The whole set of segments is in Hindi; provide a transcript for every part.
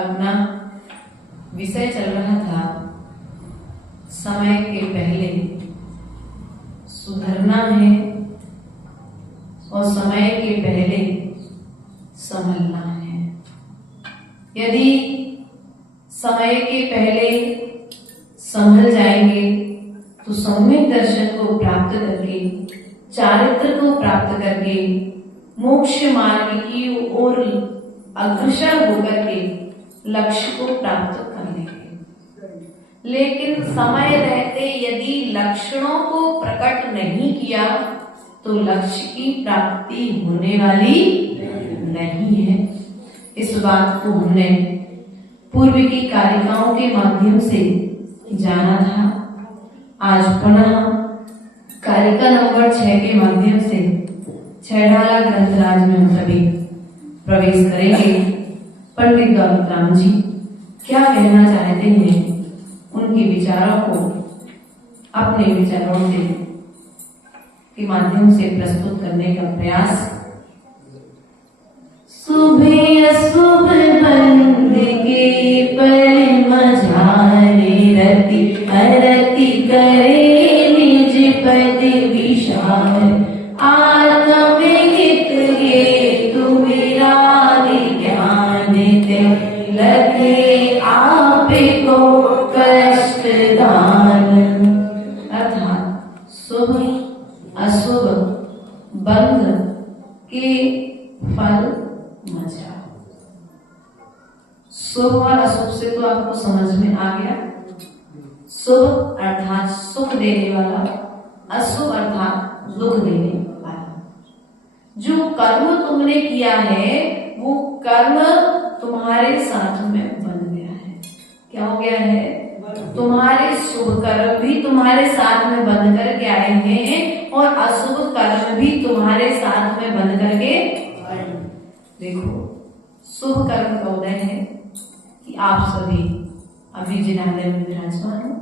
अपना विषय चल रहा था समय के पहले सुधरना है और समय के पहले संभलना है। यदि समय के पहले संभल जाएंगे तो सम्यक दर्शन को प्राप्त करके, चारित्र को प्राप्त करके मोक्ष मार्ग की ओर अग्रसर होकर के लक्ष्य को प्राप्त कर लेंगे। लेकिन समय रहते यदि लक्षणों को प्रकट नहीं किया तो लक्ष्य की प्राप्ति होने वाली नहीं है। इस बात को हमने पूर्व की कारिकाओं के माध्यम से जाना था। आज पुनः कारिका नंबर 6 के माध्यम से छैडाला ग्रंथराज में हम सभी प्रवेश करेंगे। पंडित दौलतराम जी क्या कहना चाहते हैं, उनके विचारों को अपने विचारों के माध्यम से प्रस्तुत करने का प्रयास। सुबह अशुभ बंद के पर मझारे रति अरति करे निज पद विशाल आत्म हित गे तु विरागी ज्ञान ते लगे आप को कष्ट दान। अर्थात शुभ अशुभ बंध के फल मजा। शुभ और अशुभ से तो आपको समझ में आ गया। शुभ अर्थात सुख देने वाला, अशुभ अर्थात दुख देने वाला। जो कर्म तुमने किया है वो कर्म तुम्हारे साथ में बन गया है। क्या हो गया है? तुम्हारे शुभ कर्म भी तुम्हारे साथ में बंध करके आए हैं और अशुभ कर्म भी तुम्हारे साथ में बंध करके। देखो, शुभ कर्म का उदय है कि आप सभी अभी जिनालय में विराजमान हो।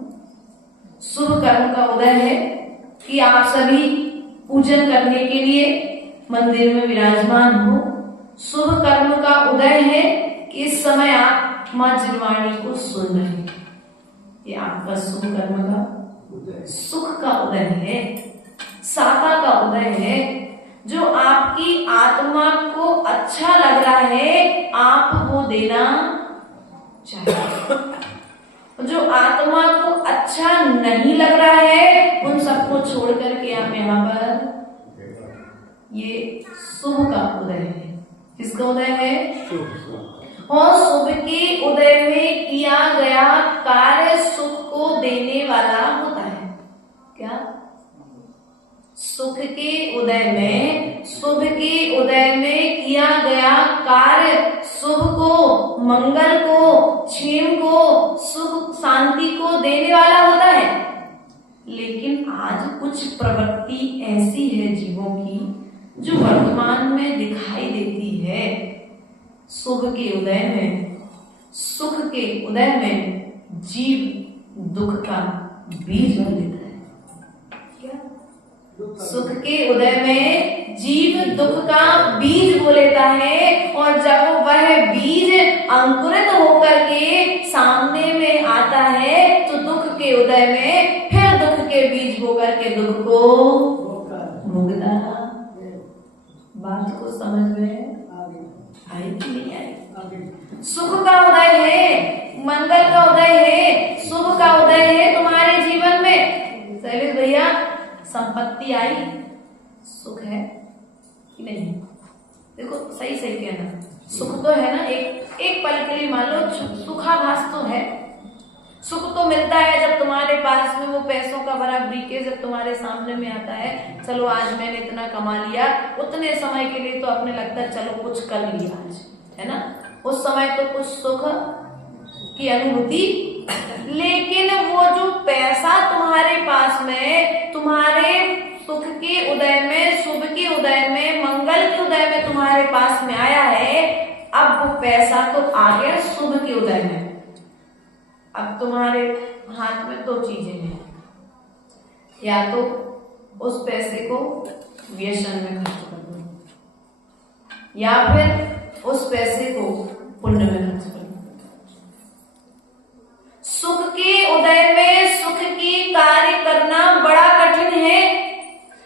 शुभ कर्म का उदय है कि आप सभी पूजन करने के लिए मंदिर में विराजमान हो। शुभ कर्म का उदय है कि इस समय आप मां जिनवाणी को सुन रहे हैं। ये आपका शुभ कर्म का सुख का उदय है, साता का उदय है। जो आपकी आत्मा को अच्छा लग रहा है आप वो देना चाहिए। जो आत्मा को अच्छा नहीं लग रहा है उन सबको छोड़ करके आप यहाँ पर, ये शुभ का उदय है। किसका उदय है? और शुभ के उदय में किया गया कार्य सुख को देने वाला होता है। क्या? सुख के उदय में, शुभ के उदय में किया गया कार्य शुभ को, मंगल को, क्षेम को, सुख शांति को देने वाला होता है। लेकिन आज कुछ प्रवृत्ति ऐसी है जीवों की जो वर्तमान में दिखाई देती है। शुभ के उदय में, सुख के उदय में जीव दुख का बीज बन लेता है। क्या? सुख के उदय में जीव दुख का बीज बो लेता है, और जब वह बीज अंकुरित होकर के सामने में आता है तो दुख के उदय में फिर दुख के बीज बोकर के दुख को भोगता। बात को समझ में आई कि नहीं आई? सुख का उदय है, मंगल का उदय है, शुभ का उदय है तुम्हारे जीवन में। शैलेश भैया, संपत्ति आई, सुख है कि नहीं? देखो सही सही कहना, सुख तो है ना, एक पल के लिए मान लो सुखाभास तो है। सुख तो मिलता है जब तुम्हारे पास में वो पैसों का बड़ा ब्रीकेज जब तुम्हारे सामने में आता है। चलो आज मैंने इतना कमा लिया, उतने समय के लिए तो अपने लगता है चलो कुछ कर लिया आज, है ना, उस समय तो कुछ सुख की अनुभूति। लेकिन वो जो पैसा तुम्हारे पास में, तुम्हारे सुख के उदय में, शुभ के उदय में, मंगल के उदय में तुम्हारे पास में आया है, अब वो पैसा तो आ गया शुभ के उदय में। अब तुम्हारे हाथ में दो चीजें हैं, या तो उस पैसे को व्यसन में खर्च कर दो, या फिर उस पैसे को पुण्य में खर्च कर दो। सुख के उदय में सुख की कार्य करना बड़ा कठिन है।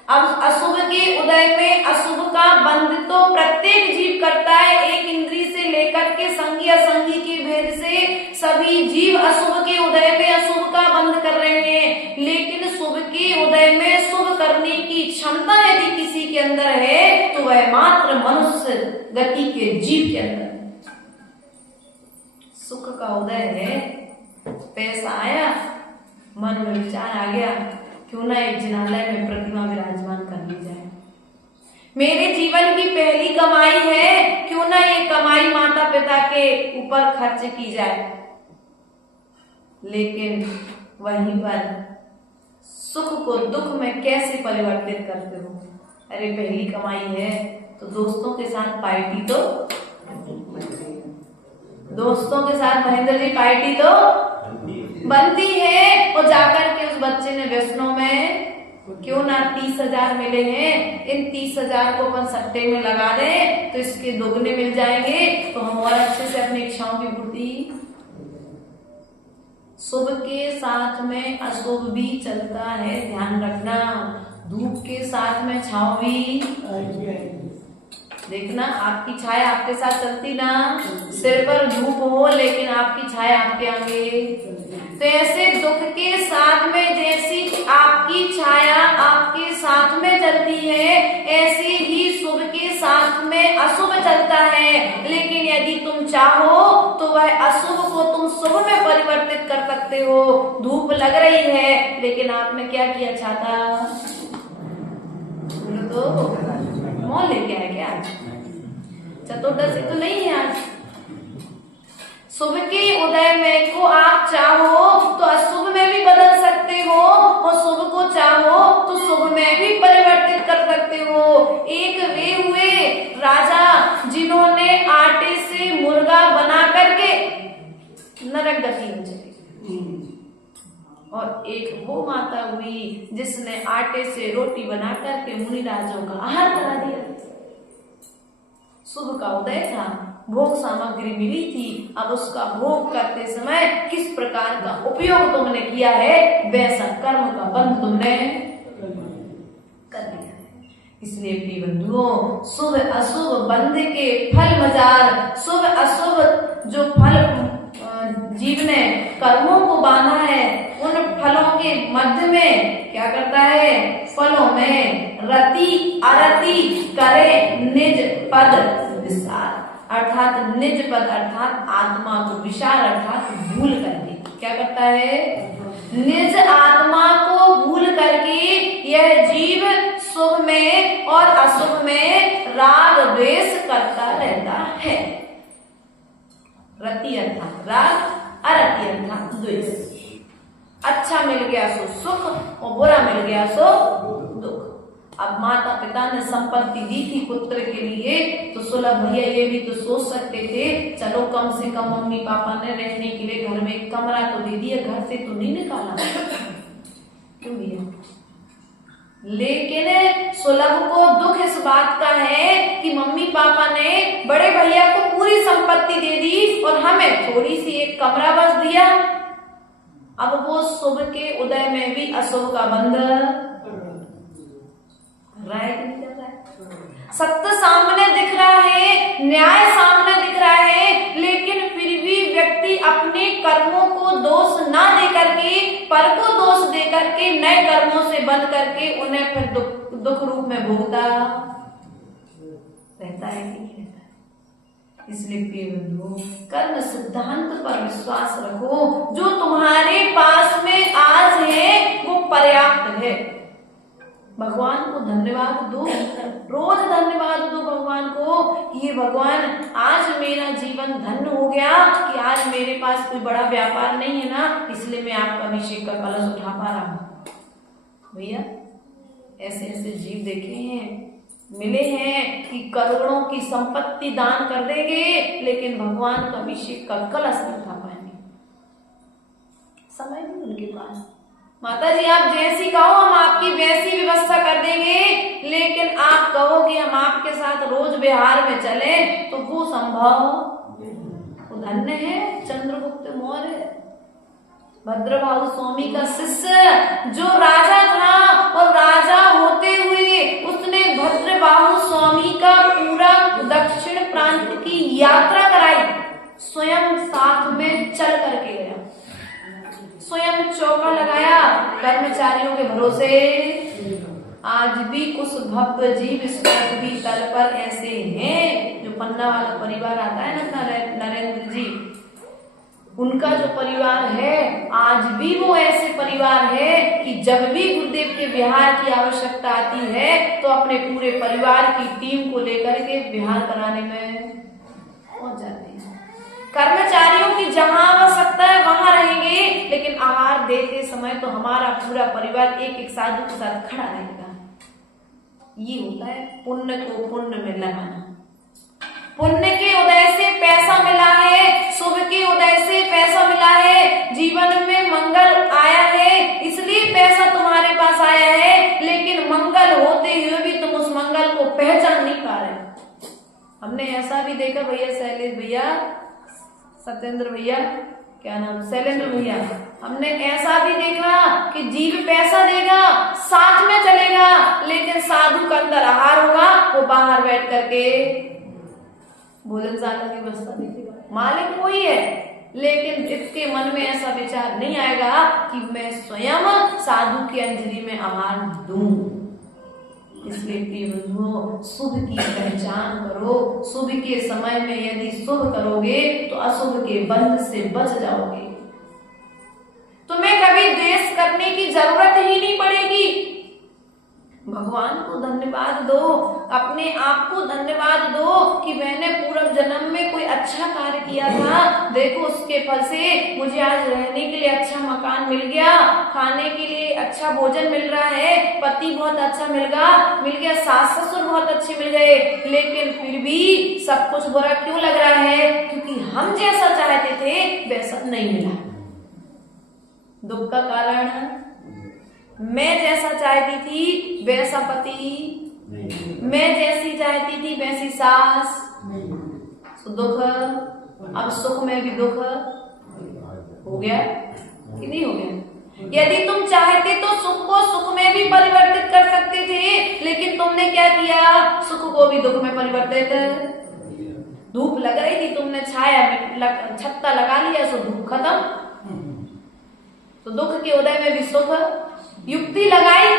अब अशुभ के उदय में अशुभ का बंध तो प्रत्येक जीव करता है। एक इंद्री से लेकर के संगी असंगी के भेद से सभी जीव अशुभ के उदय में अशुभ का बंध कर रहे हैं। लेकिन शुभ के उदय में शुभ करने की क्षमता यदि किसी के अंदर है तो वह मात्र मनुष्य गति के जीव के अंदर है। सुख का उदय है, पैसा आया, मन में विचार आ गया, क्यों ना एक जिनालय में प्रतिमा विराजमान कर ली जाए। मेरे जीवन की पहली कमाई है, क्यों ना ये कमाई माता पिता के ऊपर खर्च की जाए। लेकिन वहीं पर सुख को दुख में कैसे परिवर्तित करते हो? अरे पहली कमाई है तो दोस्तों के साथ पार्टी तो, दोस्तों के साथ महेंद्र जी पार्टी तो बनती है। और जाकर के उस बच्चे ने व्यसनों में, क्यों ना 30,000 मिले हैं, इन 30,000 को अपन सट्टे में लगा दें तो इसके दोगुने मिल जाएंगे, तो हम और अच्छे से अपनी इच्छाओं की पूर्ति। शुभ के साथ में अशुभ भी चलता है, ध्यान रखना। धूप के साथ में छांव भी, देखना आपकी छाया आपके साथ चलती ना, सिर पर धूप हो लेकिन आपकी छाया आपके आगे। तो ऐसे दुख के साथ में जैसी आपकी छाया आपके साथ में चलती है, ऐसे ही शुभ के साथ में अशुभ चलता है। लेकिन यदि तुम चाहो तो वह अशुभ को तुम शुभ में परिवर्तित कर सकते हो। धूप लग रही है लेकिन आपने क्या किया, छाता तो मौन लेके आए क्या? चतुर्दशी तो नहीं है आज। शुभ के उदय में को आप चाहो तो अशुभ में भी बदल सकते हो, और शुभ को चाहो तो शुभ में भी परिवर्तित कर सकते हो। एक वे हुए राजा जिन्होंने आटे से मुर्गा बना करके नरक गति हो जाए। और एक वो माता हुई जिसने आटे से रोटी बना करके मुनिराजों का आहार करा दिया। शुभ का उदय था, भोग सामग्री मिली थी, अब उसका भोग करते समय किस प्रकार का उपयोग तुमने किया है, वैसा कर्म का बंध तुमने कर दिया है। इसलिए प्रिय बंधुओं, शुभ अशुभ बंध के फल मजार, शुभ अशुभ जो फल जीव ने कर्मों को बांधा है, उन फलों के मध्य में क्या करता है, फलों में रति अरति करे निज पद विसार, अर्थात निज पद अर्थात आत्मा को विचार अर्थात भूल करके क्या करता है, निज आत्मा को भूल करके यह जीव शुभ में और अशुभ में राग द्वेष करता रहता है। रति अर्थात राग, अरति अर्थात द्वेष। अच्छा मिल गया सो सुख और बुरा मिल गया सो दुख। अब माता पिता ने संपत्ति दी थी पुत्र के लिए, तो सुलभ भैया ये भी तो सोच सकते थे, चलो कम से कम मम्मी पापा ने रहने के लिए घर में एक कमरा तो दे दिया, घर से तो नहीं निकाला क्यों भैया। लेकिन सुलभ को दुख इस बात का है कि मम्मी पापा ने बड़े भैया को पूरी संपत्ति दे दी और हमें थोड़ी सी एक कमरा बस दिया। अब वो शुभ के उदय में भी अशुभ का बंध सत्य सामने दिख रहा है, न्याय सामने दिख रहा है, लेकिन फिर भी व्यक्ति अपने कर्मों को दोष ना दे करके, पर को दोष दे करके, नए कर्मों से बंध करके उन्हें फिर दुख रूप में भोगता रहता है कि नहीं रहता है। इसलिए प्रिय बंधुओं, कर्म सिद्धांत पर विश्वास रखो, जो तुम्हारे पास में आज है वो पर्याप्त है। भगवान को धन्यवाद दो, रोज धन्यवाद दो भगवान को, ये भगवान आज मेरा जीवन धन्य हो गया कि आज मेरे पास कोई बड़ा व्यापार नहीं है ना, इसलिए मैं आपका अभिषेक का कलश उठा पा रहा हूं। भैया ऐसे ऐसे जीव देखे हैं, मिले हैं कि करोड़ों की संपत्ति दान कर देंगे, लेकिन भगवान का अभिषेक का कलश नहीं उठा पाएंगे, समय नहीं उनके पास। माता जी आप जैसी कहो हम आपकी वैसी व्यवस्था कर देंगे, लेकिन आप कहोगे हम आपके साथ रोज विहार में चले तो वो संभव धन्य है। चंद्रगुप्त मौर्य भद्रभाहु स्वामी का शिष्य जो राजा था, और राजा होते हुए उसने भद्रभाहु स्वामी का पूरा दक्षिण प्रांत की यात्रा कराई, स्वयं साथ में चल करके गया, स्वयं चौका लगाया कर्मचारियों के भरोसे। आज भी कुछ भक्त जीव इस पृथ्वी तल पर ऐसे हैं, जो पन्ना वाला परिवार आता है ना नरेंद्र जी, उनका जो परिवार है आज भी वो ऐसे परिवार है कि जब भी गुरुदेव के विहार की आवश्यकता आती है तो अपने पूरे परिवार की टीम को लेकर के विहार कराने में पहुंच जाते हैं। कर्मचारियों की जहां आवश्यकता है वहां रहेंगे, लेकिन आहार देते समय तो हमारा पूरा परिवार एक एक साधु के साथ खड़ा रहेगा। ये होता है पुण्य को पुण्य में लगाना। पुण्य के उदय से पैसा मिला है, शुभ के उदय से पैसा मिला है, जीवन में मंगल आया है इसलिए पैसा तुम्हारे पास आया है, लेकिन मंगल होते हुए भी तुम उस मंगल को पहचान नहीं पा रहे। हमने ऐसा भी देखा भैया, शैलेश भैया, सत्येंद्र भैया, क्या नाम, शैलेंद्र भैया, हमने ऐसा भी देखा कि जीव पैसा देगा साथ में चलेगा, लेकिन साधु का अंदर आहार होगा, वो बाहर बैठ करके भोजनशाला की व्यवस्था देखेगा, मालिक वही है, लेकिन इसके मन में ऐसा विचार नहीं आएगा कि मैं स्वयं साधु की अंजलि में आहार दूं। इसलिए प्रिय बंधुओं, शुभ की पहचान करो, शुभ के समय में यदि शुभ करोगे तो अशुभ के बंध से बच जाओगे, तुम्हें कभी द्वेष करने की जरूरत ही नहीं पड़ेगी। भगवान को धन्यवाद दो, अपने आप को धन्यवाद दो कि मैंने पूर्व जन्म में कोई अच्छा कार्य किया था, देखो उसके फल से मुझे आज रहने के लिए अच्छा मकान मिल गया, खाने के लिए अच्छा भोजन मिल रहा है, पति बहुत अच्छा मिल गया, सास ससुर बहुत अच्छे मिल गए, लेकिन फिर भी सब कुछ बुरा क्यों लग रहा है? क्योंकि हम जैसा चाहते थे वैसा नहीं मिला। दुख का कारण मैं जैसा चाहती थी वैसा पति, मैं जैसी चाहती थी वैसी सास, तो दुख। अब सुख में भी दुख हो गया कि नहीं हो गया? यदि तुम चाहते तो सुख को सुख में भी परिवर्तित कर सकते थे, लेकिन तुमने क्या किया? सुख को भी दुख में परिवर्तित। धूप लग रही थी, तुमने छाया में छत्ता लगा लिया, सो धूप खत्म। तो दुख के उदय में भी सुख। युक्ति लगाई,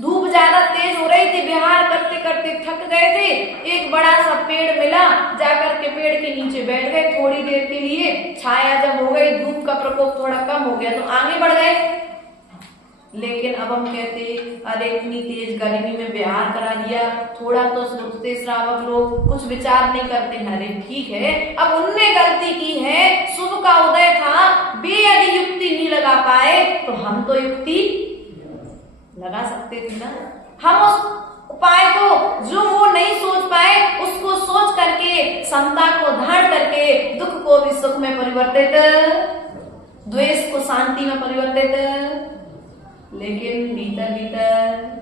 धूप ज्यादा तेज हो रही थी, विहार करते करते थक गए थे, एक बड़ा सा पेड़ मिला, जाकर के पेड़ के नीचे बैठ गए थोड़ी देर के लिए। छाया जब हो गई, धूप का प्रकोप थोड़ा कम हो गया, तो आगे बढ़ गए। लेकिन अब हम कहते, अरे इतनी तेज गर्मी में विहार करा दिया, थोड़ा तो सोचते श्रावक लोग, कुछ विचार नहीं करते। अरे ठीक है, अब उनने गलती की है, शुभ का उदय था, वे यदि युक्ति नहीं लगा पाए तो हम तो युक्ति लगा सकते थे ना। हम उस उपाय को जो वो नहीं सोच पाए, उसको सोच करके, समता को धारण करके, दुख को भी सुख में परिवर्तित, द्वेष को शांति में परिवर्तित। लेकिन भीतर भीतर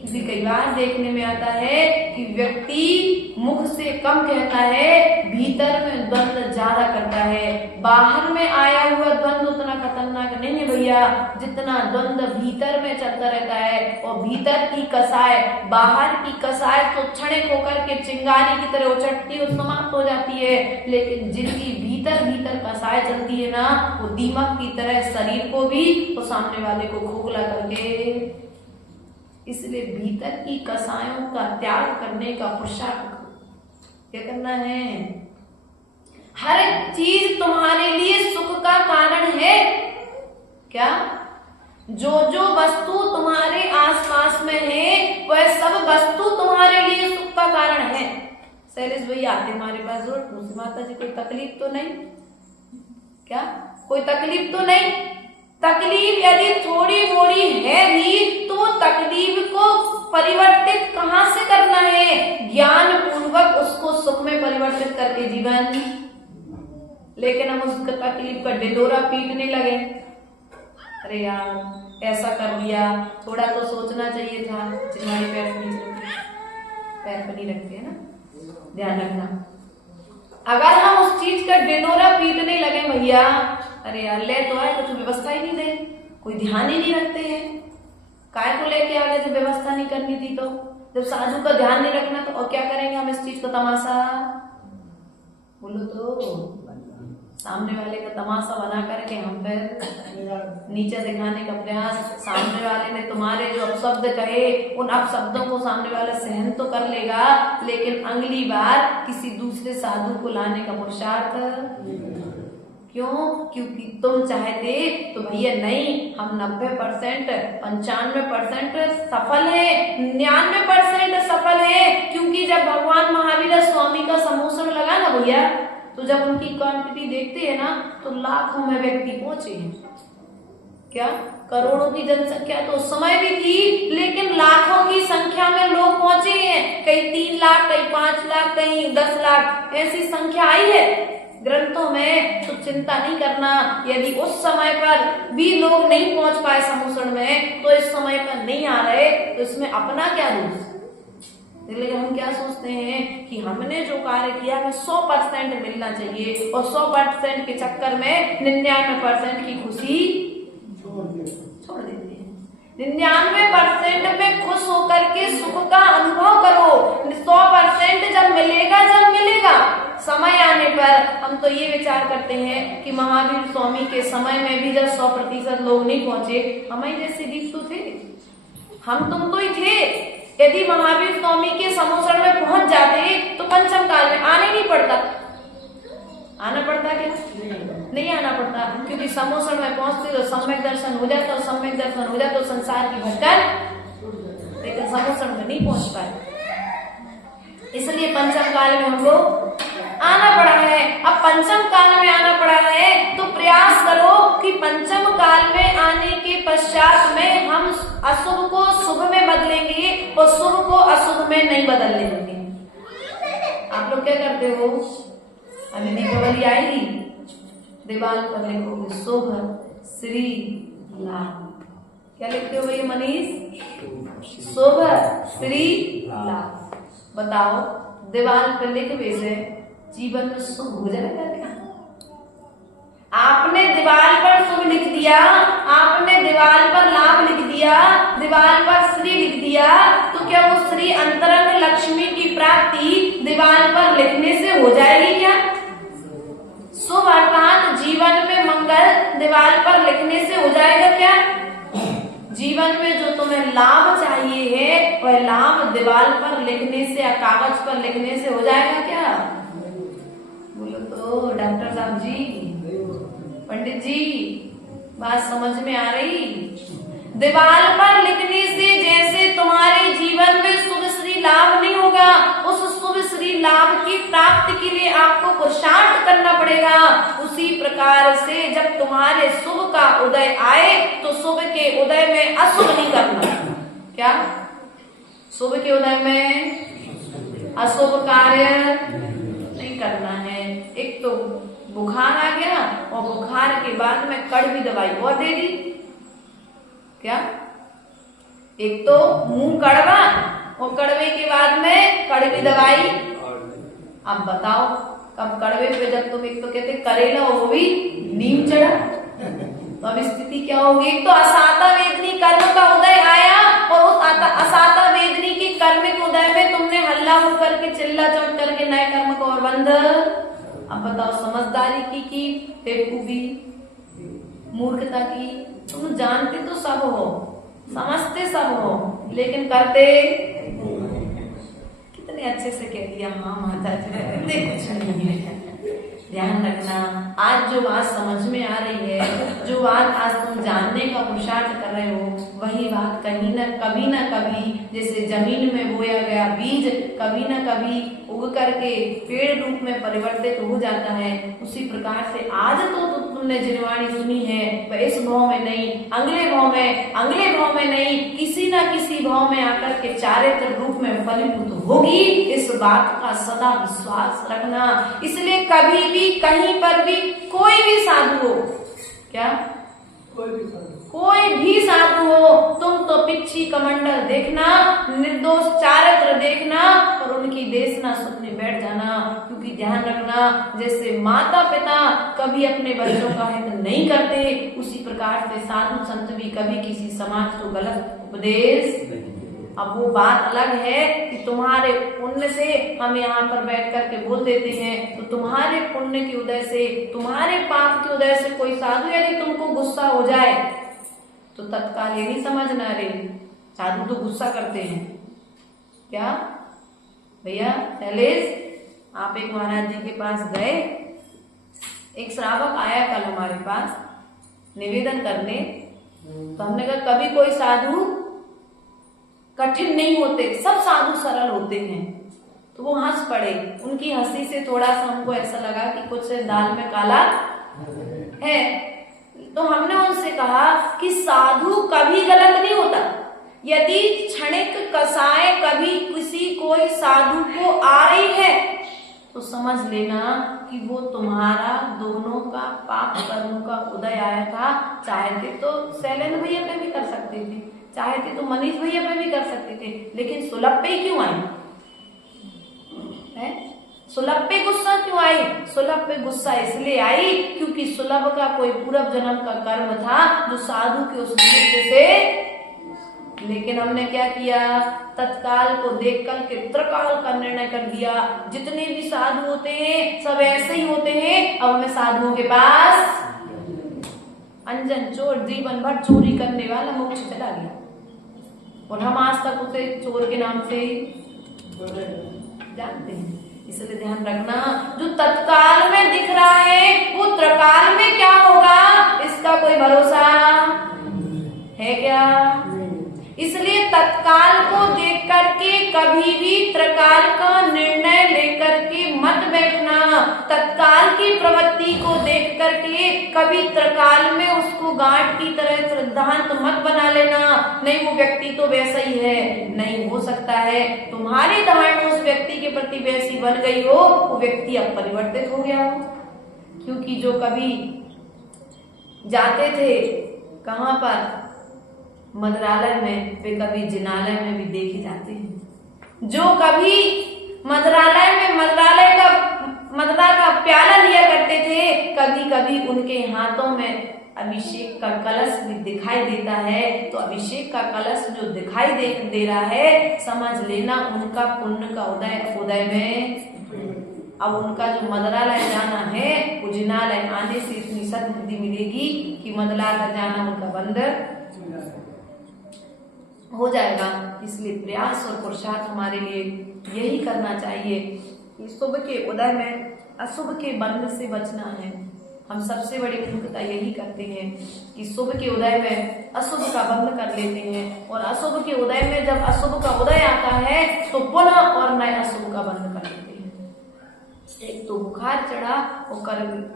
किसी कई बार देखने में आता है कि व्यक्ति मुख से कम कहता है, भीतर में द्वंद्व ज्यादा करता है। बाहर में आया हुआ द्वंद्व उतना खतरनाक नहीं है भैया, जितना द्वंद्व भीतर में चलता रहता है। और भीतर की कसाय, बाहर की कसाय तो क्षणिक होकर के चिंगारी की तरह उचटती और समाप्त हो जाती है, लेकिन जिनकी भीतर भीतर कसाय चलती है ना, वो दीमक की तरह शरीर को भी और सामने वाले को खोखला करके। इसलिए भीतर की कसायों का त्याग करने का पुरुषार्थ क्या करना है? हर चीज तुम्हारे लिए सुख का कारण है क्या? जो जो वस्तु तुम्हारे आसपास में है, वह सब वस्तु तुम्हारे लिए सुख का कारण है। शैलेश भैया आते हमारे पास जरूर पूछे, माता जी कोई तकलीफ तो नहीं? क्या कोई तकलीफ तो नहीं? तकलीफ यदि थोड़ी मोड़ी है भी, तो तकलीफ को परिवर्तित कहां से करना है? ज्ञान पूर्वक उसको सुख में परिवर्तित करके जीवन। लेकिन हम उस तकलीफ का ढिंढोरा पीटने लगे, अरे यार ऐसा कर दिया, थोड़ा तो सोचना चाहिए था। चिंगारी पैर पर नहीं रखते है ना, ध्यान रखना। अगर हम उस चीज का ढिंढोरा पीटने लगे भैया, अरे यार ले तो आए, कुछ व्यवस्था ही नहीं दे, कोई ध्यान ही नहीं रखते हैं, काय को लेके आ गए? जब व्यवस्था नहीं करनी थी, तो जब साधु का ध्यान नहीं रखना, तो और क्या करेंगे हम? इस चीज का तमाशा बोलो तो सामने वाले का तमाशा बना करके हम पे नीचे दिखाने का प्रयास। सामने वाले ने तुम्हारे जो अपशब्द कहे, उन अपशब्दों को सामने वाला सहन तो कर लेगा, लेकिन अगली बार किसी दूसरे साधु को लाने का पुरुषार्थ क्यों? क्योंकि तुम चाहते तो भैया नहीं, हम 90%, 95% सफल है, 99% सफल है। क्योंकि जब भगवान महावीर स्वामी का समोसन लगा ना भैया, तो जब उनकी क्वांटिटी देखते हैं ना, तो लाखों में व्यक्ति पहुंचे हैं। क्या करोड़ों की जनसंख्या तो उस समय भी थी, लेकिन लाखों की संख्या में लोग पहुंचे हैं। कहीं 3 लाख, कहीं 5 लाख, कहीं 10 लाख, ऐसी संख्या आई है ग्रंथों में। तो चिंता नहीं करना, यदि उस समय पर भी लोग नहीं पहुंच पाए समोसन में, तो इस समय पर नहीं आ रहे, तो इसमें अपना क्या दोष? इसलिए हम क्या सोचते हैं कि हमने जो कार्य किया हमें 100% मिलना चाहिए, और 100% के चक्कर में 99% की खुशी छोड़ देते हैं। 99% में खुश होकर के सुख का अनुभव करो। 100% जब मिलेगा, जब मिलेगा समय आने पर। हम तो ये विचार करते हैं कि महावीर स्वामी के समय में भी जब 100% लोग नहीं पहुंचे, हमें जैसे दीप तो थे, हम तुम तो ही थे। यदि महावीर स्वामी के समोसन में पहुंच जाते तो पंचम काल में आने नहीं पड़ता। आना पड़ता क्या? नहीं आना पड़ता, क्योंकि समोसन में पहुंचते तो सम्यक दर्शन हो जाता, और सम्यक दर्शन हो जाता तो संसार की भटकन, लेकिन समोसन में नहीं पहुंच पाए। इसलिए पंचम काल में हमको आना पड़ा है। अब पंचम काल में आना पड़ा है, तो प्रयास करो कि पंचम काल में आने के पश्चात में हम अशुभ को शुभ में बदलेंगे, और शुभ को अशुभ में नहीं बदलने देंगे। आप लोग क्या करते हो? अभी दीपावली आएगी, दीवार पर लिखोगे शुभ श्री लाभ। क्या लिखते हो भैया मनीष? शुभ श्री लाभ। बताओ दीवार पर लिख वैसे जीवन में शुभ हो जाएगा क्या? आपने दीवार पर शुभ लिख दिया, आपने दीवार पर लाभ लिख दिया, दीवार पर श्री लिख दिया, तो क्या वो श्री अंतरंग लक्ष्मी की प्राप्ति दीवार पर लिखने से हो जाएगी क्या? शुभ अर्थात जीवन में मंगल दीवार पर लिखने से हो जाएगा क्या? जीवन में जो तुम्हें लाभ चाहिए है वह लाभ दीवार पर लिखने से या कागज पर लिखने से हो जाएगा क्या? बोलो तो डॉक्टर साहब जी, पंडित जी, बात समझ में आ रही? दीवार पर लिखने से जैसे तुम्हारे जीवन में शुभ श्री लाभ नहीं होगा, उस शुभ श्री लाभ की प्राप्ति के लिए आपको पुरुषार्थ करना पड़ेगा। उसी प्रकार से जब तुम्हारे शुभ का उदय आए तो शुभ के उदय में अशुभ नहीं करना। क्या? शुभ के उदय में अशुभ कार्य नहीं करना है। एक तो बुखार आ गया और बुखार के बाद में कड़वी दवाई और दे दी। क्या? एक तो मुंह कड़वा और कड़वे के बाद में कड़वी दवाई। अब बताओ कब कड़वे पे जब तुम एक तो कहते करेला और वो भी नीम चढ़ा, तो अब स्थिति क्या होगी? एक तो असाता वेदनी कर्म का उदय आया और उस असाता वेदनी के कर्म के उदय में तुमने हल्ला हो करके चिल्ला चोट करके नए कर्म को और बंद। अब बताओ समझदारी की बेवकूफी, मूर्खता की? तुम जानते तो सब हो, समझते सब हो, लेकिन करते कितने अच्छे से कह दिया हाँ माता जी, कुछ नहीं है। ध्यान रखना, आज जो बात समझ में आ रही है, जो बात आज तुम जानने का पुरुषार्थ कर रहे हो, वही बात कहीं न कभी जैसे जमीन में बोया गया बीज कभी न कभी उग करके पेड़ रूप में परिवर्तित हो जाता है। उसी प्रकार से आज तो तुमने जिनवाणी सुनी है वह इस भाव में नहीं, अगले भाव में नहीं, किसी न किसी भाव में आकर के चारित्र रूप में फलीभूत होगी। इस बात का सदा विश्वास रखना। इसलिए कभी भी कहीं पर भी कोई भी साधु हो, क्या कोई भी साधु हो, तुम तो पिच्छी कमंडल देखना, निर्दोष चारित्र देखना और उनकी देशना सुनने बैठ जाना। क्योंकि ध्यान रखना, जैसे माता पिता कभी अपने बच्चों का हित नहीं करते, उसी प्रकार से साधु संत भी कभी किसी समाज को गलत उपदेश। अब वो बात अलग है कि तुम्हारे पुण्य से हम यहाँ पर बैठ करके बोल देते हैं, तो तुम्हारे पुण्य के उदय से, तुम्हारे पाप के उदय से कोई साधु यदि तुमको गुस्सा हो जाए तो तत्काल ये नहीं समझना रे साधु तो गुस्सा करते हैं। क्या भैया शैलेश, आप एक महाराज जी के पास गए, एक श्रावक आया कल हमारे पास निवेदन करने, तो हमने कहा कभी कोई साधु कठिन नहीं होते, सब साधु सरल होते हैं। तो वो हंस पड़े, उनकी हंसी से थोड़ा सा हमको ऐसा लगा कि कुछ दाल में काला है। तो हमने उनसे कहा कि साधु कभी गलत नहीं होता। यदि क्षणिक कसाय कभी किसी कोई साधु को आ रही है तो समझ लेना कि वो तुम्हारा दोनों का पाप कर्म का उदय आया था। चाहते तो शैलेंद्र भैया पे भी कर सकते थे, चाहते तो मनीष भैया पे भी कर सकते थे, लेकिन सुलभ पे क्यों आई है? सुलभ पे गुस्सा क्यों आई? सुलभ पे गुस्सा इसलिए आई क्योंकि सुलभ का कोई पूर्व जन्म का कर्म था जो साधु के उस निमित्त से। लेकिन हमने क्या किया, तत्काल को देख कर के त्रिकाल का निर्णय कर दिया। जितने भी साधु होते हैं सब ऐसे ही होते हैं। अब हमें साधुओं के पास अंजन चोर जीवन भर चोरी करने वाला मोक्ष चला गया, और हम आज तक उसे चोर के नाम से जानते हैं। इसलिए ध्यान रखना, जो तत्काल में दिख रहा है वो त्रिकाल में क्या होगा इसका कोई भरोसा है क्या? इसलिए तत्काल को देख करके कभी भी त्रिकाल का निर्णय लेकर के मत बैठना। तत्काल की प्रवृत्ति को देख करके कभी त्रिकाल में उसको गांठ की तरह सिद्धांत मत बना लेना। नहीं वो व्यक्ति तो वैसा ही है, नहीं हो सकता है तुम्हारी धारणा उस व्यक्ति के प्रति वैसी बन गई हो, वो व्यक्ति अब परिवर्तित हो गया हो। क्योंकि जो कभी जाते थे कहाँ पर? मंत्रालय में, वे कभी जिनालय में भी देखे जाते हैं। जो कभी मंत्रालय में मदरा का प्याला लिया करते थे, कभी कभी उनके हाथों में अभिषेक का कलश भी दिखाई देता है। तो अभिषेक का कलश जो दिखाई दे रहा है, समझ लेना उनका पुण्य का उदय में अब उनका जो मंत्रालय जाना है, वो जिनालय आने से इतनी सद्बुद्धि मिलेगी कि मंत्रालय जाना उनका बंद हो जाएगा। इसलिए प्रयास और पुरुषार्थ हमारे लिए यही करना चाहिए कि शुभ के उदय में अशुभ के बंध से बचना है। हम सबसे बड़ी मूर्खता यही करते हैं कि शुभ के उदय में अशुभ का बंध कर लेते हैं, और अशुभ के उदय में जब अशुभ का उदय आता है तो पुनः और नए अशुभ का बंध कर लेते हैं। एक तो बुखार चढ़ा और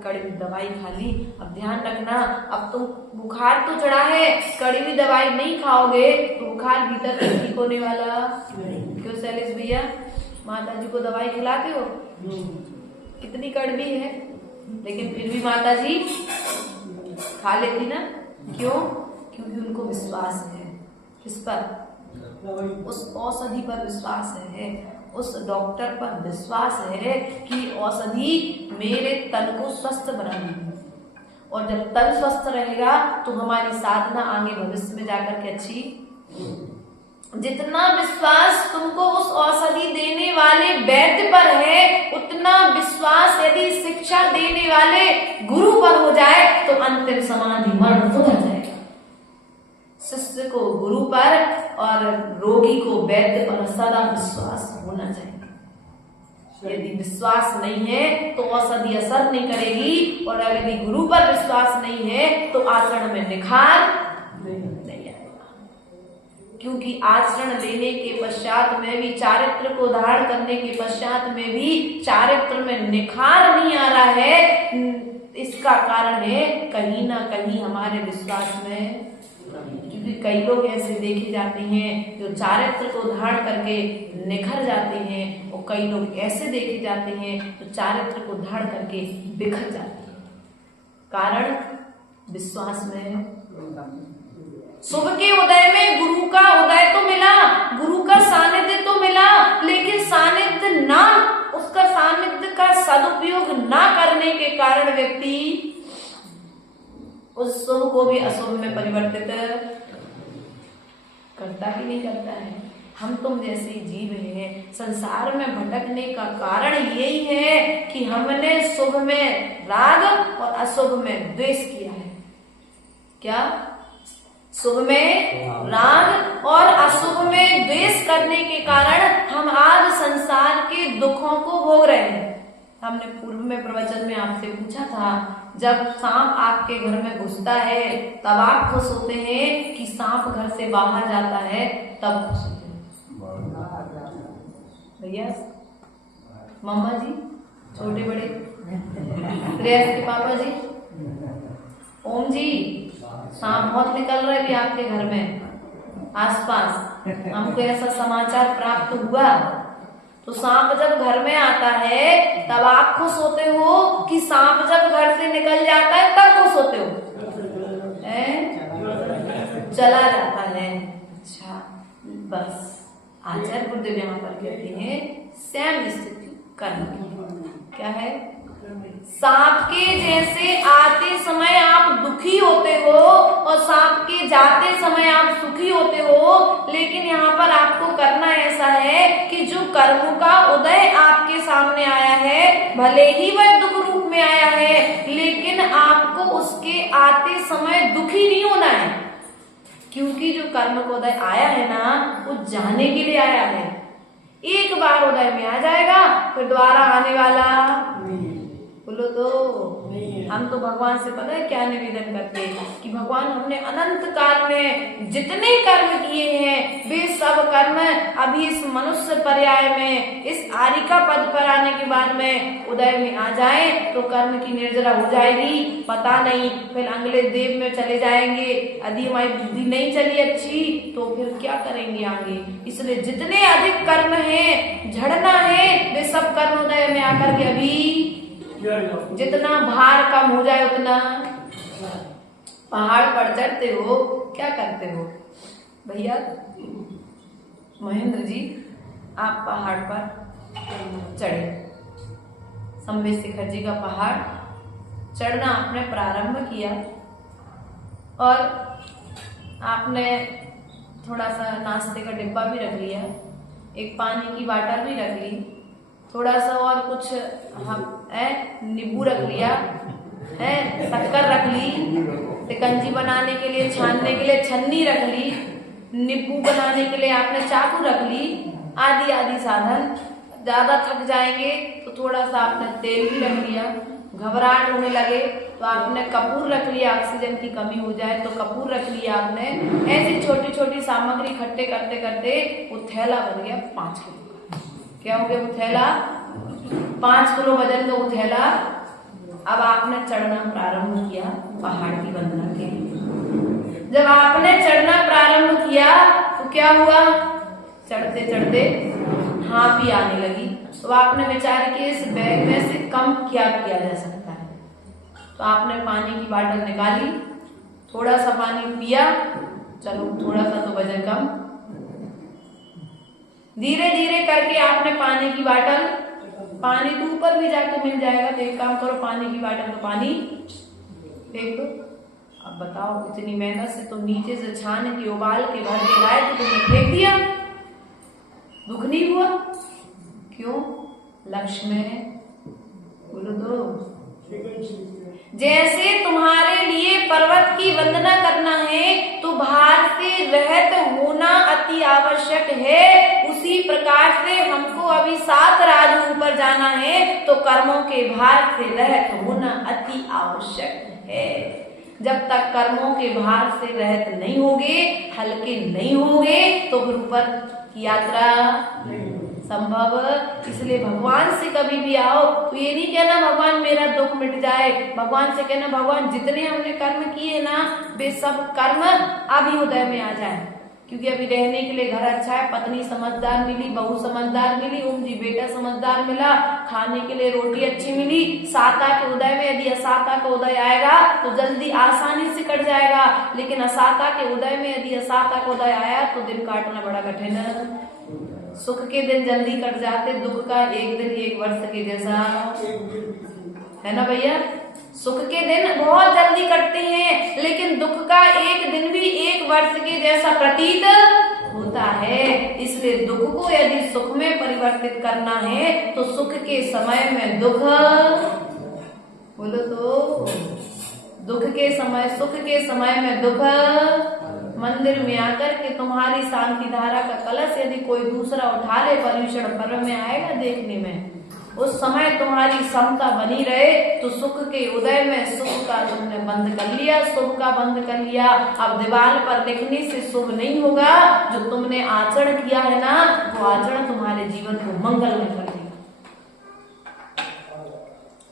कड़वी दवाई खा ली। अब ध्यान रखना, अब तुम बुखार तो चढ़ा है, कड़वी दवाई नहीं खाओगे तो बुखार भीतर ठीक होने वाला क्यों? शैलेश भैया, माता जी को दवाई खिलाते हो, कितनी कड़वी है, लेकिन फिर भी माता जी खा लेती ना। क्यों? क्योंकि उनको विश्वास है। किस पर? उस औषधि पर विश्वास है, उस डॉक्टर पर विश्वास है कि औषधि मेरे तन को स्वस्थ बनाएगी, और जब तन स्वस्थ रहेगा तो हमारी साधना आगे भविष्य में जाकर के अच्छी। जितना विश्वास तुमको उस औषधि देने वाले वैद्य पर है, उतना विश्वास यदि शिक्षा देने वाले गुरु पर हो जाए तो अंतिम समाधि मरण हो जाएगा। शिष्य को गुरु पर और रोगी को वैद्य पर सदा विश्वास होना चाहिए। यदि विश्वास नहीं है तो औषधि असर नहीं करेगी, और यदि गुरु पर विश्वास नहीं है तो आचरण में निखार नहीं आएगा। क्योंकि आचरण लेने के पश्चात में भी, चारित्र को धारण करने के पश्चात में भी चारित्र में निखार नहीं आ रहा है। इसका कारण है कहीं ना कहीं हमारे विश्वास में, क्योंकि कई लोग ऐसे देखे जाते हैं जो चारित्र को धारण करके निखर जाते हैं, और कई लोग ऐसे देखे जाते हैं जो चारित्र को धारण करके बिखर जाते हैं। कारण विश्वास में। शुभ के उदय में गुरु का उदय तो मिला, गुरु का सानिध्य तो मिला, लेकिन सानिध्य ना, उसका सानिध्य का सदुपयोग ना करने के कारण व्यक्ति उस शुभ को भी अशुभ में परिवर्तित करता ही नहीं करता है। हम तुम जैसे जीव हैं, संसार में भटकने का कारण यही है कि हमने शुभ में राग और अशुभ में द्वेष किया है। क्या? शुभ में राग और अशुभ में द्वेष करने के कारण हम आज संसार के दुखों को भोग रहे हैं। हमने पूर्व में प्रवचन में आपसे पूछा था, जब सांप आपके घर में घुसता है तब आप खुश होते हैं कि सांप घर से बाहर जाता है तब खुश होते हैं? भैया, मम्मा जी, छोटे बड़े, श्रेयस के पापा जी, ओम जी, सांप बहुत निकल रहे भी आपके घर में आसपास, हमको ऐसा समाचार प्राप्त हुआ। तो सांप जब घर में आता है तब आप खुश होते हो कि सांप जब घर से निकल जाता है तब खुश होते हो? चला जाता है। अच्छा, बस आचार्य गुरुदेव यहाँ पर कहते हैं सेम स्थिति कर्म की। क्या है? सांप के जैसे आते समय आप दुखी होते हो और सांप के जाते समय आप सुखी होते हो, लेकिन यहाँ पर आपको करना ऐसा है कि जो कर्म का उदय आपके सामने आया है, भले ही वह दुख रूप में आया है, लेकिन आपको उसके आते समय दुखी नहीं होना है। क्योंकि जो कर्म का उदय आया है ना, वो जाने के लिए आया है। एक बार उदय में आ जाएगा फिर दोबारा आने वाला बोलो तो हम तो भगवान से पता है क्या निवेदन करते हैं कि भगवान, हमने अनंत काल में जितने कर्म किए हैं वे सब कर्म अभी इस मनुष्य पर्याय में, इस आरिका पद पर आने के बाद में उदय में आ जाए तो कर्म की निर्जरा हो जाएगी। पता नहीं फिर अगले देव में चले जाएंगे। यदि हमारी बुद्धि नहीं चली अच्छी तो फिर क्या करेंगे आगे। इसलिए जितने अधिक कर्म है, झड़ना है, वे सब कर्म उदय में आकर के अभी जितना भार कम हो जाए उतना पहाड़ पर चढ़ते हो, क्या करते हो भैया? महेंद्र जी, आप पहाड़ पर चढ़े, शंभू शिखर जी का पहाड़ चढ़ना आपने प्रारंभ किया और आपने थोड़ा सा नाश्ते का डिब्बा भी रख लिया, एक पानी की बाटल भी रख ली, थोड़ा सा और कुछ नींबू रख लिया है, शक्कर रख ली, शिकंजी बनाने के लिए छानने के लिए छन्नी रख ली, नींबू बनाने के लिए आपने चाकू रख ली, आदि आदि साधन। ज्यादा थक जाएंगे तो थोड़ा सा आपने तेल भी रख लिया, घबराहट होने लगे तो आपने कपूर रख लिया, ऑक्सीजन की कमी हो जाए तो कपूर रख लिया आपने। ऐसी छोटी छोटी सामग्री इकट्ठे करते करते वो थैला बन गया 5 किलो। क्या हो गया वो थैला? 5 किलो वजन का वो थैला। अब आपने चढ़ना प्रारंभ किया पहाड़ की वंदना के लिए। जब आपने चढ़ना प्रारंभ किया तो क्या हुआ? चढ़ते चढ़ते हाँफी आने लगी। तो आपने विचार किया इस बैग में से कम क्या किया जा सकता है, तो आपने पानी की बाटल निकाली, थोड़ा सा पानी पिया, चलो थोड़ा सा तो वजन कम। धीरे धीरे करके आपने पानी की बाटल, पानी तो ऊपर भी जाके मिल जाएगा, तो एक काम करो, पानी की बाटल तो पानी फेंक दो। अब बताओ, इतनी मेहनत से तुम नीचे से छान के उबाल के भर के लाए तो तुमने फेंक दिया, दुख नहीं हुआ? क्यों? लक्ष्य में है। बोलो तो। जैसे तुम्हारे लिए पर्वत की वंदना करना है तो भार से रहित होना अति आवश्यक है, उसी प्रकार से हमको अभी 7 राजों ऊपर जाना है तो कर्मों के भार से रहित होना अति आवश्यक है। जब तक कर्मों के भार से रहित नहीं होगे, हल्के नहीं होगे, तो फिर ऊपर की यात्रा संभव। इसलिए भगवान से कभी भी आओ तो ये नहीं कहना भगवान मेरा दुख मिट जाए, भगवान से कहना भगवान जितने हमने कर्म किए ना वे सब कर्म अभ्युदय में आ जाए। क्योंकि अभी रहने के लिए घर अच्छा है, पत्नी समझदार मिली, बहू समझदार मिली, जी बेटा समझदार मिला, खाने के लिए रोटी अच्छी मिली, साता के उदय में यदि असाता का उदय आएगा तो जल्दी आसानी से कट जाएगा, लेकिन असाता के उदय में यदि असाता का उदय आया तो दिन काटना बड़ा कठिन है। सुख के दिन जल्दी कट जाते, दुख का एक दिन 1 वर्ष के जैसा है ना भैया। सुख के दिन बहुत जल्दी कटते हैं, लेकिन दुख का एक दिन भी 1 वर्ष के जैसा प्रतीत होता है। इसलिए दुख को यदि सुख में परिवर्तित करना है तो सुख के समय में दुख, बोलो तो, दुख के समय, सुख के समय में दुख। मंदिर में आकर के तुम्हारी शांति धारा का कलश यदि कोई दूसरा उठा ले, पर्यूषण पर्व में आएगा देखने में, उस समय तुम्हारी समता बनी रहे तो सुख के उदय में सुख का तुमने बंद कर लिया, शुभ का बंद कर लिया। अब दीवार पर लिखने से शुभ नहीं होगा, जो तुमने आचरण किया है ना वो आचरण तुम्हारे जीवन को मंगलमय कर देगा।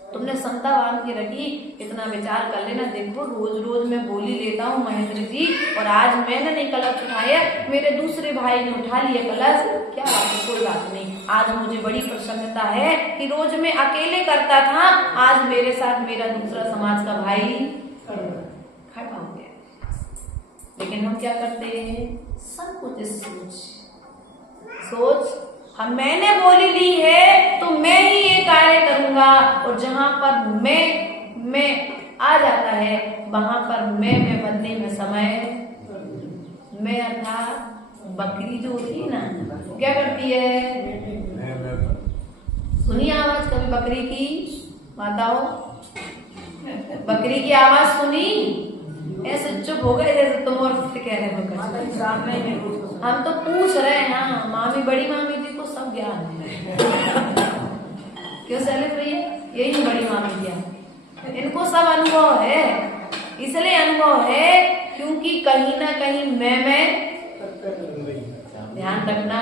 तुमने समता बांध के रखी, इतना विचार कर लेना। देखो रोज रोज मैं बोली लेता हूँ महेंद्र जी, और आज मैंने नहीं कलश उठाया, मेरे दूसरे भाई ने उठा लिया कलश, क्या बात है, कोई बात नहीं। आज मुझे बड़ी प्रसन्नता है कि रोज मैं अकेले करता था, आज मेरे साथ मेरा दूसरा समाज का भाई खड़ा हो गया। लेकिन हम क्या करते हैं, सब कुछ सोच हम मैंने बोली ली है तो मैं ही ये कार्य करूंगा, और जहां पर मैं आ जाता है वहां पर मैं बनने में समय, मैं अर्थात बकरी जो होती है ना क्या करती है, सुनी आवाज कभी बकरी की? बताओ, बकरी की आवाज सुनी? ऐसे चुप हो गए जैसे तुम और कह रहे हो। हम तो पूछ रहे हैं, हाँ मामी, बड़ी मामी जी को सब ज्ञान है। क्यों सैलिफ भैया, यही बड़ी मामी ज्ञान, इनको सब अनुभव है। इसलिए अनुभव है क्योंकि कहीं ना कहीं मैं ध्यान रखना,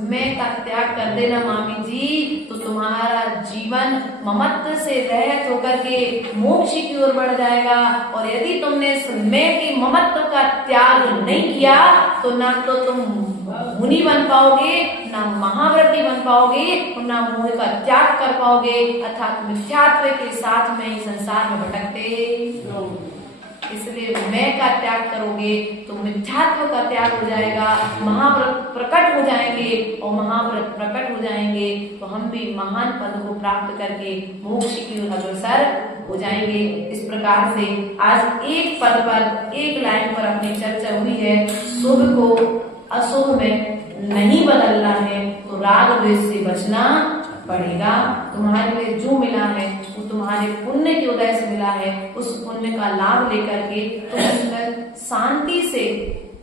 मैं का त्याग कर देना मामी जी, तो तुम्हारा जीवन ममत्व से रहित होकर के मोक्ष की ओर बढ़ जाएगा। और यदि तुमने इस मैं के ममत्व का त्याग नहीं किया तो ना तो तुम मुनि बन पाओगे, ना महाव्रती बन पाओगे, और ना मोह का त्याग कर पाओगे, अर्थात मिथ्यात्व के साथ में इस संसार में भटकते। इसलिए मैं का त्याग करोगे तो मिथ्यात्व का त्याग हो जाएगा, महाव्रत प्रकट हो जाएंगे, और महाव्रत प्रकट हो जाएंगे तो हम भी महान पद को प्राप्त करके मोक्ष की ओर अग्रसर हो जाएंगे। इस प्रकार से आज एक पद पर, एक लाइन पर अपनी चर्चा हुई है। शुभ को अशुभ में नहीं बदलना है तो राग द्वेष से बचना पड़ेगा। तुम्हारे लिए जो मिला है वो तुम्हारे पुण्य के उदय से मिला है, उस पुण्य का लाभ लेकर के तुम उसमें शांति से,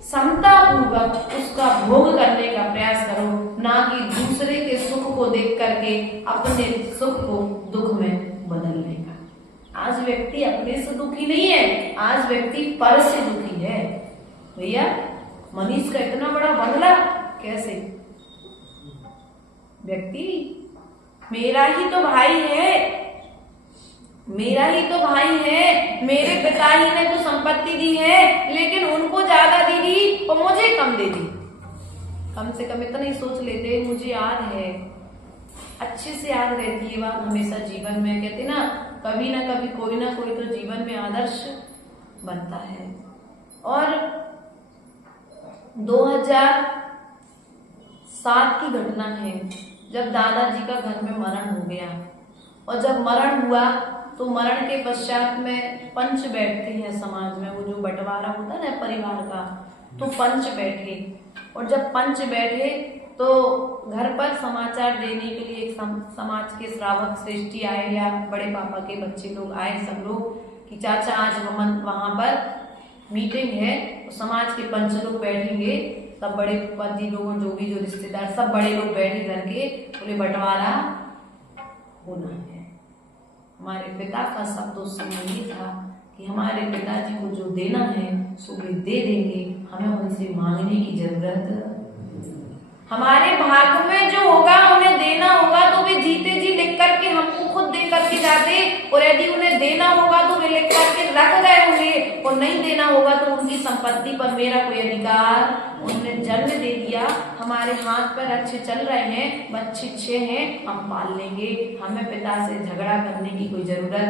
समता पूर्वक उसका भोग करने का प्रयास करो, ना कि दूसरे के सुख को देख करके अपने सुख को दुख में बदलने का। आज व्यक्ति अपने से दुखी नहीं है, आज व्यक्ति पर से दुखी है। भैया मनीष का इतना बड़ा बंगला कैसे? व्यक्ति मेरा ही तो भाई है, मेरा ही तो भाई है, मेरे पिता ही ने तो संपत्ति दी है, लेकिन उनको ज्यादा दे दी और मुझे कम दे दी। कम से कम इतना ही सोच लेते, मुझे याद है, अच्छे से याद रहती है बात हमेशा जीवन में। कहते ना कभी ना कभी कोई ना कोई तो जीवन में आदर्श बनता है। और 2007 की घटना है, जब दादाजी का घर में मरण हो गया। और जब मरण हुआ तो मरण के पश्चात में पंच बैठते हैं समाज में, वो जो बंटवारा होता है ना परिवार का, तो पंच बैठे। और जब पंच बैठे तो घर पर समाचार देने के लिए एक समाज के श्रावक श्रेष्ठी आए, या बड़े पापा के बच्चे लोग आए, सब लोग, कि चाचा आज हम वहां पर मीटिंग है, तो समाज के पंच लोग बैठेंगे, सब बड़े पंजी लोग, जो भी जो रिश्तेदार, सब बड़े लोग बैठे करके बोले बंटवारा होना है। हमारे पिता का शब्द उस समय ये था कि हमारे पिताजी को जो देना है सो वे दे देंगे, हमें उनसे मांगने की जरूरत। हमारे भाग में जो होगा उन्हें देना होगा तो वे जीते जी लिख करके हमको खुद दे करके जाते, और यदि उन्हें देना होगा तो वे लिख करके रख गए होंगे, और नहीं देना होगा तो उनकी संपत्ति पर मेरा कोई अधिकार। उन्होंने जन्म दे दिया, हमारे हाथ पर अच्छे चल रहे हैं, बच्चे अच्छे हैं, हम पाल लेंगे, हमें पिता से झगड़ा करने की कोई जरूरत।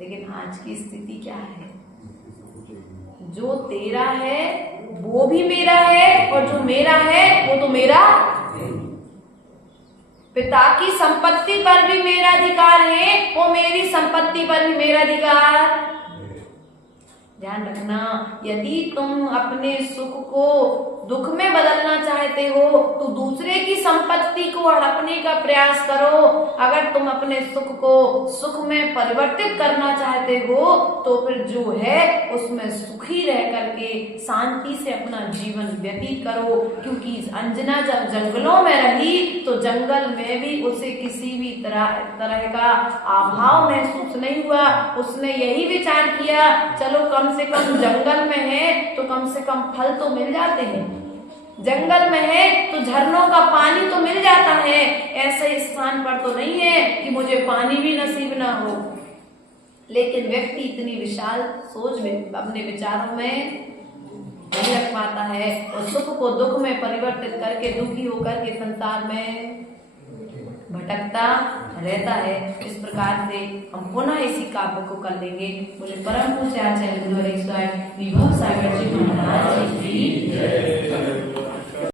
लेकिन आज की स्थिति क्या है? जो तेरा है वो भी मेरा है, और जो मेरा है वो तो मेरा। पिता की संपत्ति पर भी मेरा अधिकार है, वो मेरी संपत्ति पर भी मेरा अधिकार। ध्यान रखना, यदि तुम अपने सुख को दुख में बदलना चाहते हो तो दूसरे की संपत्ति को हड़पने का प्रयास करो। अगर तुम अपने सुख को सुख में परिवर्तित करना चाहते हो तो फिर जो है उसमें सुखी रह करके शांति से अपना जीवन व्यतीत करो। क्योंकि अंजना जब जंगलों में रही तो जंगल में भी उसे किसी भी तरह का अभाव महसूस नहीं हुआ। उसने यही विचार किया, चलो कम से कम जंगल में है तो कम से कम फल तो मिल जाते हैं, जंगल में है तो झरनों का पानी तो मिल जाता है, ऐसे स्थान पर तो नहीं है कि मुझे पानी भी नसीब ना हो। लेकिन व्यक्ति इतनी विशाल सोच में अपने विचारों में नहीं रख पाता है और सुख को दुख में परिवर्तित करके दुखी होकर के संसार में भटकता रहता है। इस प्रकार से हम पुनः इसी काव्य को कर लेंगे। बोले परम पूज्य आचार्य गुरुवर विभव सागर जी महाराज की जय।